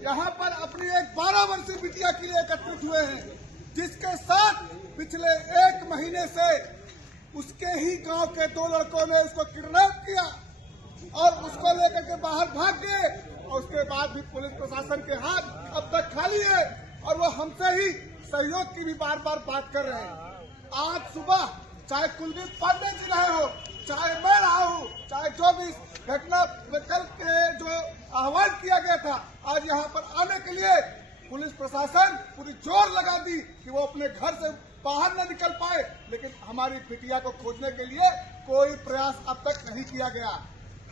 यहाँ पर अपनी एक 12 वर्षीय बिटिया के लिए एकत्रित हुए हैं, जिसके साथ पिछले 1 महीने से उसके ही गांव के 2 लड़कों ने उसको किडनैप किया और उसको लेकर के बाहर भाग गए। और उसके बाद भी पुलिस प्रशासन के हाथ अब तक खाली है और वो हमसे ही सहयोग की भी बार बार बात कर रहे हैं। आज सुबह चाहे कुलदीप पांडे जी रहे हो, चाहे मैं रहा हूँ, चाहे जो भी घटना में कल के जो आह्वान किया गया था, आज यहाँ पर आने के लिए पुलिस प्रशासन पूरी जोर लगा दी कि वो अपने घर से बाहर न निकल पाए, लेकिन हमारी बिटिया को खोजने के लिए कोई प्रयास अब तक नहीं किया गया।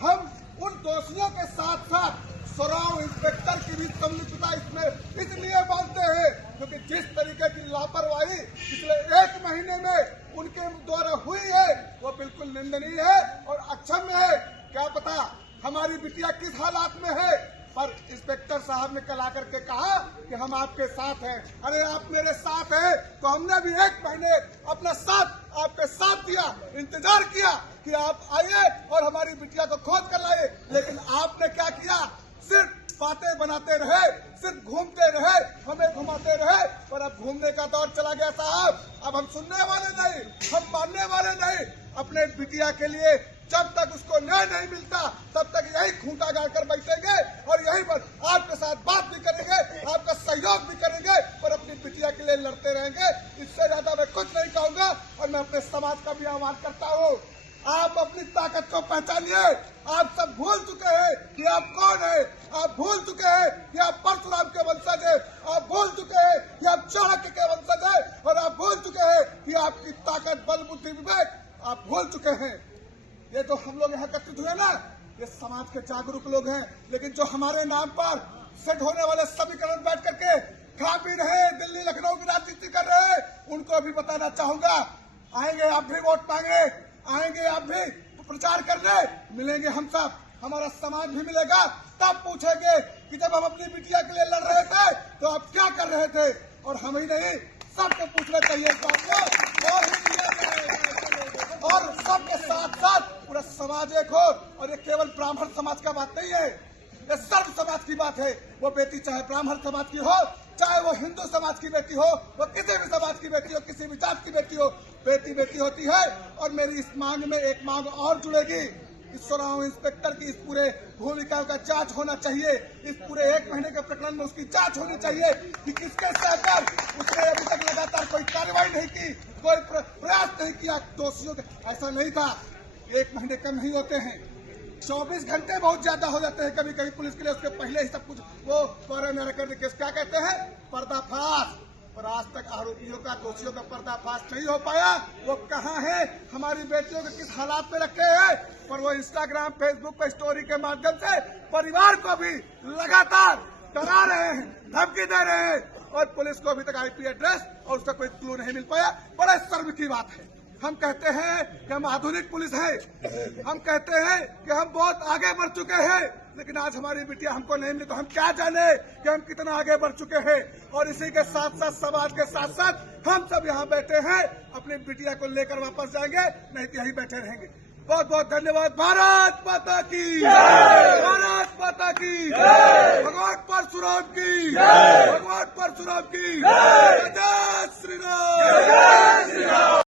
हम उन दोषियों के साथ साथ सोराव इंस्पेक्टर की भी संलिप्तता इसमें इसलिए मानते हैं क्योंकि जिस तरीके की लापरवाही पिछले 1 महीने में उनके द्वारा हुई है वो बिल्कुल निंदनीय है और अक्षम्य है। क्या पता हमारी बिटिया किस हालात में है, पर इंस्पेक्टर साहब ने कल आकर के कहा कि हम आपके साथ हैं। अरे आप मेरे साथ हैं तो हमने भी 1 महीने अपना साथ आपके साथ दिया, इंतजार किया कि आप आइए और हमारी बिटिया को खोज कर लाइए, लेकिन आपने क्या किया? सिर्फ बातें बनाते रहे, सिर्फ घूमते रहे, हमें घुमाते रहे। पर अब घूमने का दौर चला गया साहब, अब हम सुनने वाले नहीं, हम मानने वाले नहीं। अपने बिटिया के लिए जब तक उसको न्याय नहीं मिलता तब तक यही खूंटा गाड़कर बैठेंगे और यहीं पर आपके साथ बात भी करेंगे, आपका सहयोग भी करेंगे, पर अपनी बिटिया के लिए लड़ते रहेंगे। इससे ज्यादा मैं कुछ नहीं कहूंगा और मैं अपने समाज का भी आह्वान करता हूँ, आप अपनी ताकत को पहचानिए। आप सब भूल चुके हैं कि आप कौन है, आप भूल चुके हैं कि आप परशुराम के वंशज हैं, आप भूल चुके हैं कि आप चाणक्य के वंशज हैं और आप भूल चुके हैं कि आपकी ताकत, बल, बुद्धि, विवेक आप भूल चुके हैं। ये तो हम लोग यहाँ एकत्रित हुए ना, ये समाज के जागरूक लोग हैं, लेकिन जो हमारे नाम पर सेट होने वाले समीकरण बैठ करके खा पी रहे, दिल्ली लखनऊ की राजनीति कर रहे हैं, उनको भी बताना चाहूंगा, आएंगे आप भी वोट मांगे, आएंगे आप भी प्रचार करने, मिलेंगे हम सब, हमारा समाज भी मिलेगा। तब पूछेंगे कि जब हम अपनी बिटिया के लिए लड़ रहे थे तो आप क्या कर रहे थे, और हम ही नहीं सबको पूछना चाहिए और सबके साथ साथ पूरा समाज एक हो। और ये केवल ब्राह्मण समाज का बात नहीं है, ये सर्व समाज की बात है। वो बेटी चाहे ब्राह्मण समाज की हो, चाहे वो हिंदू समाज की बेटी हो, वो किसी भी समाज की बेटी हो, किसी भी जात की बेटी हो, बेटी बेटी होती है। और मेरी इस मांग में एक मांग और जुड़ेगी कि सोराव इंस्पेक्टर की इस पूरे भूमिका का जांच होना चाहिए। इस पूरे 1 महीने के प्रकरण में उसकी जांच होनी चाहिए कि किसके सहकर उसने अभी तक लगातार कोई कार्रवाई नहीं की, कोई प्रयास नहीं किया दोषियों के। ऐसा नहीं था, 1 महीने कम नहीं होते हैं, 24 घंटे बहुत ज्यादा हो जाते हैं कभी कभी पुलिस के लिए। उसके पहले ही सब कुछ वो क्या कहते हैं, पर्दाफाश। पर आज तक आरोपियों का, दोषियों का पर्दाफाश नहीं हो पाया। वो कहाँ है, हमारी बेटियों को किस हालात में रखे हैं, पर वो इंस्टाग्राम, फेसबुक पर स्टोरी के माध्यम से परिवार को भी लगातार डरा रहे हैं, धमकी दे रहे हैं, और पुलिस को अभी तक IP एड्रेस और उसका कोई क्लू नहीं मिल पाया। बड़ा शर्म की बात है। हम कहते हैं कि हम आधुनिक पुलिस हैं, हम कहते हैं कि हम बहुत आगे बढ़ चुके हैं, लेकिन आज हमारी बिटिया हमको नहीं मिली तो हम क्या जाने कि हम कितना आगे बढ़ चुके हैं। और इसी के साथ साथ समाज के साथ साथ हम सब यहाँ बैठे हैं, अपनी बिटिया को लेकर वापस जाएंगे, नहीं तो यही बैठे रहेंगे। बहुत बहुत धन्यवाद। भारत माता की, भारत माता की, भगवान परशुराम की, भगवान परशुराम की, जय श्री राम।